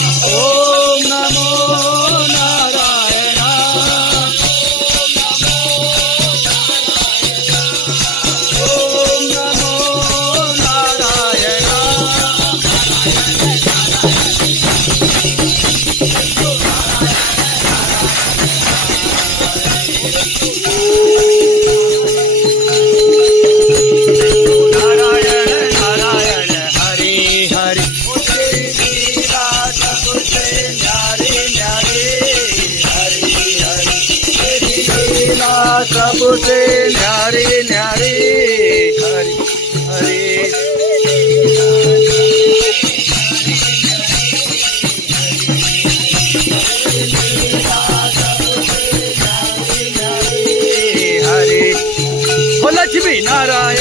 ओम नमो नारायण ओम नमो नारायण नारायण नारायण हरि हरि सबसे न्यारे न्यारे हरि हरे हरे हो लक्ष्मी नारायण